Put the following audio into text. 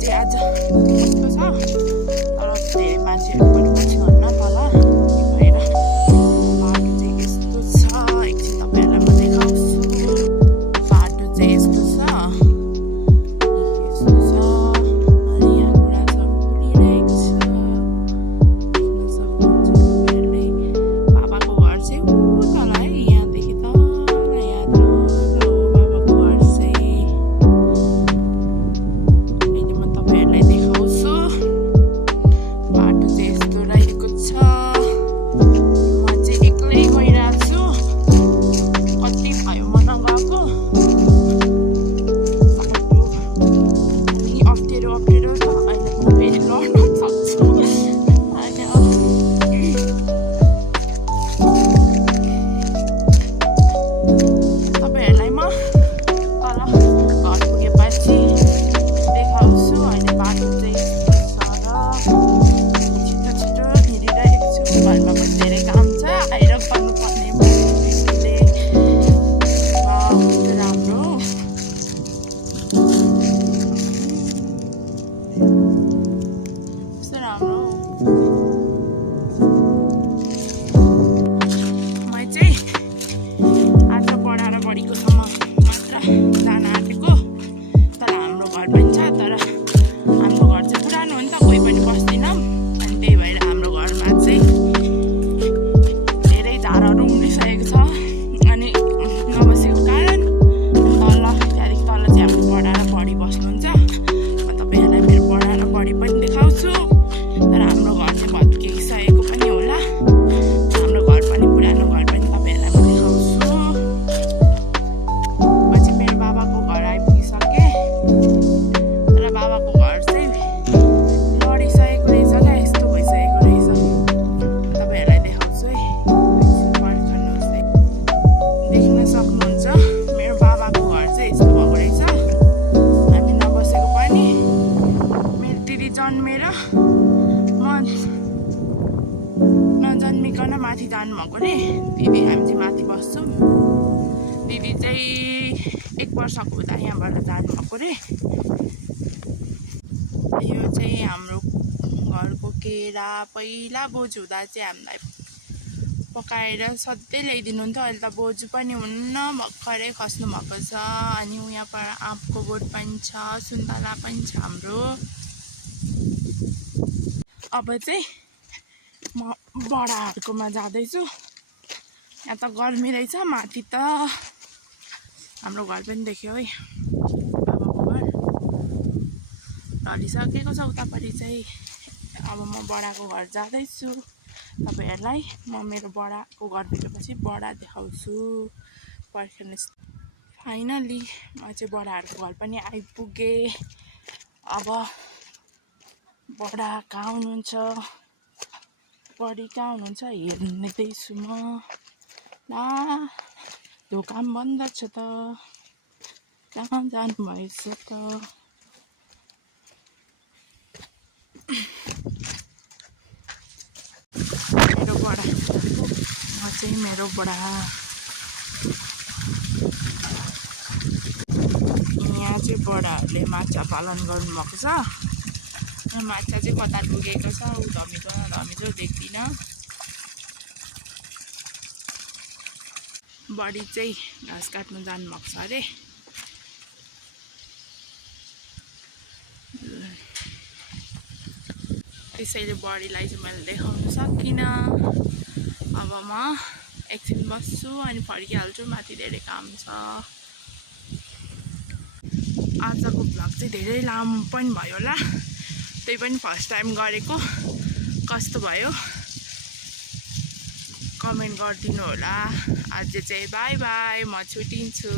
चाहिँ आज कस्तो छ तर धेरै मान्छेहरू पनि पछि हुन्न तल भएर बाटो चाहिँ यस्तो छ एकछिन तपाईँहरूलाई म देखाउँछु बाटो चाहिँ यस्तो छ अनि यहाँ गुराँसहरू फुलिरहेको छ देख्न सक्नुहुन्छ तपाईँहरूले बाबाको घर चाहिँ ऊ तल है यहाँदेखि तल यहाँ तल हो बाबाको घर चाहिँ अहिले म तपाईँहरूलाई देखाउँछु बाटो चाहिँ यस्तो रहेको छ म चाहिँ एक्लै गइरहेको छु कति भयो म नगएको बाटो अलि अप्ठ्यारो अप्ठ्यारो छ अहिले म फेरि लड्न सक्छु अनि तपाईँहरूलाई म तल घर पुगेपछि देखाउँछु अहिले बाटो चाहिँ यस्तो छ र छिटो छिटो हिँडिरहेको छु घरमा पनि धेरै काम छ आएर गर्नुपर्ने त्यसले कस्तो राम्रो कस्तो राम्रो म चाहिँ आज बढाएर बढीको सम्म मात्र जान आँटेको तर हाम्रो घर पनि छ तर हाम्रो घर चाहिँ पुरानो हो नि त कोही पनि बस्दैनौँ अनि त्यही भएर हाम्रो घरमा चाहिँ धेरै झारहरू उम्रिसकेको छ अनि नबसेको कारण तल त्यहाँदेखि तल चाहिँ हाम्रो बढाएर बढी बस्नुहुन्छ म तपाईँहरूलाई मेरो बढाएर बढी पनि देखाउँछु तर हाम्रो घर चाहिँ भत्किसकेको पनि होला हाम्रो घर पनि पुरानो घर पनि तपाईँहरूलाई म देखाउँछु म चाहिँ मेरो बाबाको घर आइपुगिसकेँ तर बाबाको घर चाहिँ लडिसकेको रहेछ क्या यस्तो भइसकेको रहेछ तपाईँहरूलाई देखाउँछु है एकछिन पर्खनुहोस् है देख्न सक्नुहुन्छ मेरो बाबाको घर चाहिँ यस्तो भएको रहेछ हामी नबसेको पनि मेरो दिदी जन्मेर म नजन्मिकन माथि जानुभएको रे दिदी हामी चाहिँ माथि बस्छौँ दिदी चाहिँ 1 वर्षको हुँदा यहाँबाट जानुभएको रे यो चाहिँ हाम्रो घरको केरा पहिला बोजू हुँदा चाहिँ हामीलाई पकाएर सधैँ ल्याइदिनुहुन्थ्यो अहिले त बोजू पनि हुन्न भर्खरै खस्नु भएको छ अनि यहाँ पर आँपको बोट पनि छ सुन्तला पनि छ हाम्रो अब चाहिँ म बडाहरूकोमा जाँदैछु यहाँ त गर्मी रहेछ माथि त हाम्रो घर पनि देख्यो है बाबाको घर ढलिसकेको छ उतापट्टि चाहिँ अब म बडाको घर जाँदैछु तपाईँहरूलाई म मेरो बडाको घर भेटेपछि बडा देखाउँछु पर्खनुहोस् फाइनली म चाहिँ बडाहरूको घर पनि आइपुगेँ अब बडा कहाँ हुनुहुन्छ बडी कहाँ हुनुहुन्छ हेर्दैछु म ला दोकान बन्द छ त कहाँ जानुभएछ त मेरो बडा म चाहिँ मेरो बडा यहाँ चाहिँ बडाहरूले माछा पालन गर्नुभएको छ यहाँ माछा चाहिँ कता पुगेको छ ऊ धमिलो धमिलो देख्दिनँ बडी चाहिँ घाँस काट्नु जानुभएको छ अरे त्यसैले बडीलाई चाहिँ मैले देखाउन सकिनँ अब म एकछिन बस्छु अनि फर्किहाल्छु माथि धेरै काम छ आजको भ्लग चाहिँ धेरै लामो पनि भयो होला त्यही पनि फर्स्ट टाइम गरेको कस्तो भयो कमेन्ट गरिदिनु होला आज चाहिँ बाई बाई म छुटिन्छु।